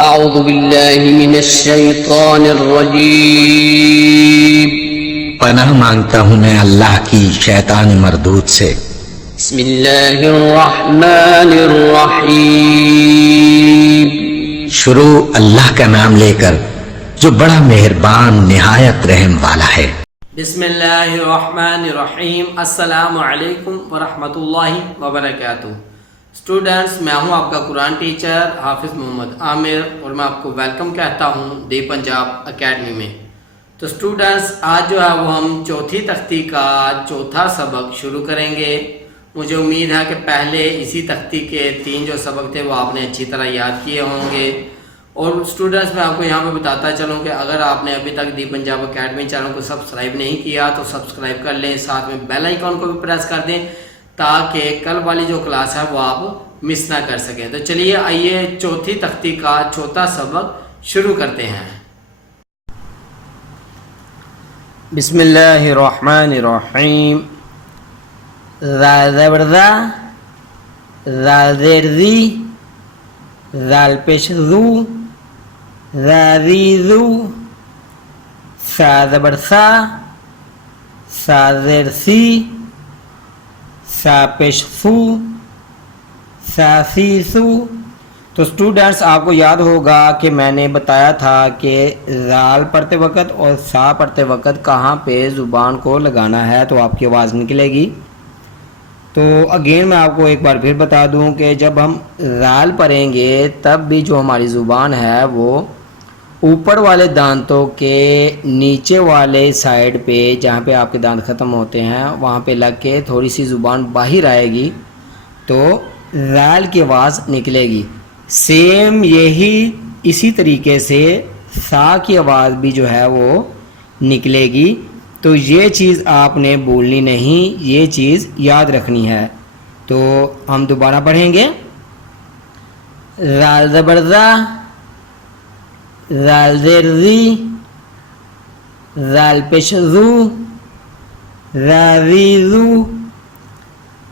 अऊज़ु बिल्लाहि मिनश्शैतानिर्रजीम। पनाह मांगता हूँ मैं अल्लाह की शैतान मरदूद से। बिस्मिल्लाहिर्रहमानिर्रहीम। शुरू अल्लाह का नाम लेकर जो बड़ा मेहरबान निहायत रहम वाला है। बिस्मिल्लाहिर्रहमानिर्रहीम। अस्सलामु अलैकुम वरहमतुल्लाहि वबरकातुहू। स्टूडेंट्स, मैं हूं आपका कुरान टीचर हाफिज़ मोहम्मद आमिर और मैं आपको वेलकम कहता हूं दी पंजाब एकेडमी में। तो स्टूडेंट्स, आज जो है वो हम चौथी तख्ती का चौथा सबक शुरू करेंगे। मुझे उम्मीद है कि पहले इसी तख्ती के 3 जो सबक थे वो आपने अच्छी तरह याद किए होंगे। और स्टूडेंट्स, मैं आपको यहाँ पे बताता चलूँ कि अगर आपने अभी तक दी पंजाब एकेडमी चैनल को सब्सक्राइब नहीं किया तो सब्सक्राइब कर लें, साथ में बेल आइकॉन को भी प्रेस कर दें ताकि कल वाली जो क्लास है वो आप मिस ना कर सकें। तो चलिए आइए चौथी तख्ती का चौथा सबक शुरू करते हैं। बिस्मिल्लाहिर्रहमानिर्रहीम। ज़ाल ज़बरदा, ज़ाल ज़ेरज़ी, ज़ाल पेशज़ू, ज़ाज़ीज़ू, सा ज़बरसा, सा ज़ेरसी, सा पेशफू, सासीसू। तो स्टूडेंट्स, आपको याद होगा कि मैंने बताया था कि ज़ाल पढ़ते वक्त और सा पढ़ते वक्त कहाँ पे ज़ुबान को लगाना है तो आपकी आवाज़ निकलेगी। तो अगेन मैं आपको एक बार फिर बता दूं कि जब हम ज़ाल पढ़ेंगे तब भी जो हमारी ज़ुबान है वो ऊपर वाले दांतों के नीचे वाले साइड पे जहाँ पे आपके दांत ख़त्म होते हैं वहाँ पे लग के थोड़ी सी ज़ुबान बाहर आएगी तो ज़ाल की आवाज़ निकलेगी। सेम यही इसी तरीके से सा की आवाज़ भी जो है वो निकलेगी। तो ये चीज़ आपने भूलनी नहीं, ये चीज़ याद रखनी है। तो हम दोबारा पढ़ेंगे। ज़ाल ज़बरज़ा, ज़ाल ज़ेरज़ी, ज़ाल पेशज़ू, ज़ाज़ीज़ू,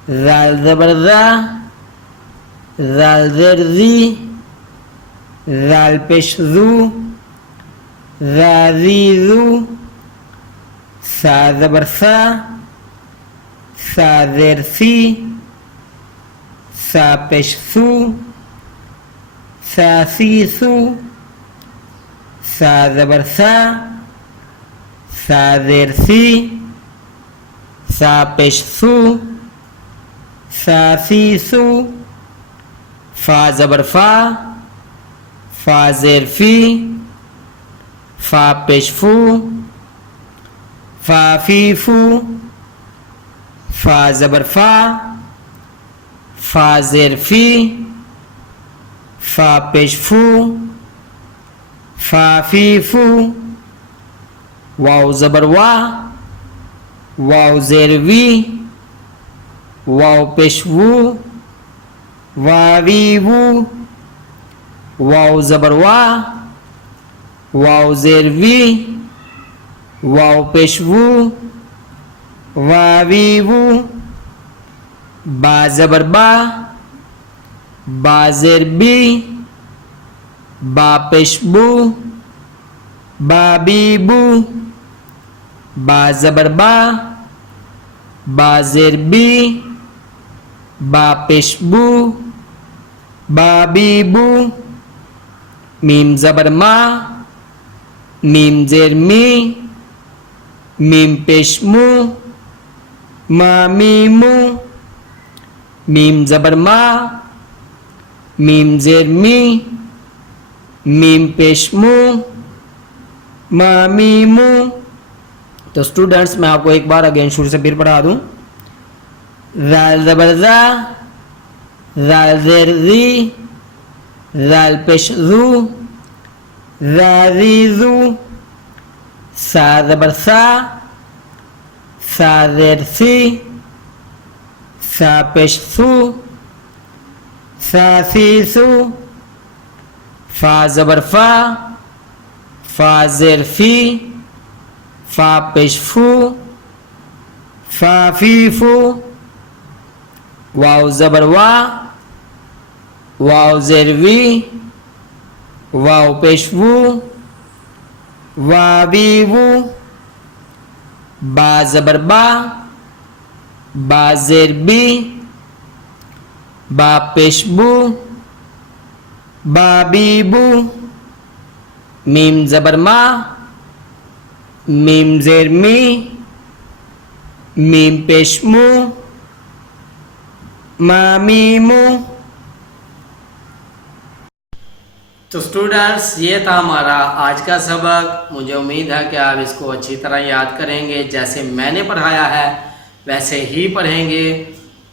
ज़ाल ज़बरज़ा, ज़ाल ज़ेरज़ी, ज़ाल पेशज़ू, ज़ाज़ीज़ू, सा ज़बरसा, सा ज़ेरसी, सा पेशफ़ू, सासीसू, सा ज़बरसा, सा ज़ेरसी, सा पेशफ़ू, सासीसू, फा ज़बरफ़ा, फा ज़ेरफ़ी, फा पेशफ़ू, फा फ़ीफ़ू, फा ज़बरफ़ा, फा ज़ेरफ़ी, फा पेशफ़ू, फा फ़ीफ़ू, वाव ज़बरवा, वाव ज़ेरवी, वाव पेशवू, वावीवू, वाव ज़बरवा, वाव ज़ेरवी, वाव पेशवू, वावीवू, बा ज़बरबा, बा ज़ेरबी, बा पेशबू, बाबीबू, बा ज़बरबा, बा ज़ेरबी, बा पेशबू, बाबीबू, मीम ज़बरमा, मीम ज़ेरमी, मीम पेशमू, मामीमू, मीम ज़बरमा, मीम ज़ेरमी, मीम पेशमू, मामीमू। तो स्टूडेंट्स, मैं आपको एक बार अगेन शुरू से फिर पढ़ा दूं। ज़ाल ज़बरज़ा, ज़ाल ज़ेरज़ी, ज़ाल पेशज़ू, ज़ाज़ीज़ू, सा ज़बरसा, सा ज़ेरसी, सा पेशफ़ू, सासीसू, फा ज़बरफ़ा, फा ज़ेरफ़ी, फा पेशफ़ू, फा फ़ीफ़ू, वाव ज़बर वा, वाव ज़ेर वी, वाव पेश वू, वावीवू, बा जबर बा जेर बी, बा पेशबू, बाबीबू, मीम जबर मीम जेर मी, मीम पेशमू, मामीमू। तो स्टूडेंट्स, ये था हमारा आज का सबक। मुझे उम्मीद है कि आप इसको अच्छी तरह याद करेंगे, जैसे मैंने पढ़ाया है वैसे ही पढ़ेंगे।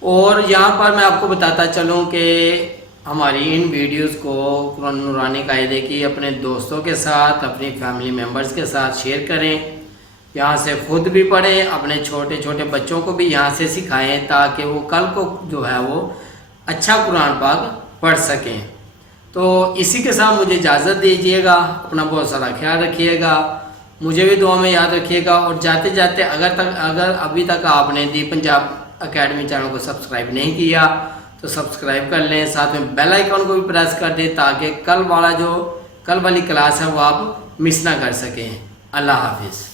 और यहाँ पर मैं आपको बताता चलूँ कि हमारी इन वीडियोस को कुरान नूरानी कायदे की अपने दोस्तों के साथ, अपनी फैमिली मेम्बर्स के साथ शेयर करें। यहाँ से खुद भी पढ़ें, अपने छोटे छोटे बच्चों को भी यहाँ से सिखाएं, ताकि वो कल को जो है वो अच्छा कुरान पाक पढ़ सकें। तो इसी के साथ मुझे इजाज़त दीजिएगा। अपना बहुत सारा ख्याल रखिएगा, मुझे भी दुआ में याद रखिएगा। और जाते जाते अगर अभी तक आपने दी पंजाब एकेडमी चैनल को सब्सक्राइब नहीं किया तो सब्सक्राइब कर लें, साथ में बेल आइकन को भी प्रेस कर दें, ताकि कल वाली क्लास है वो आप मिस ना कर सकें। अल्लाह हाफिज़।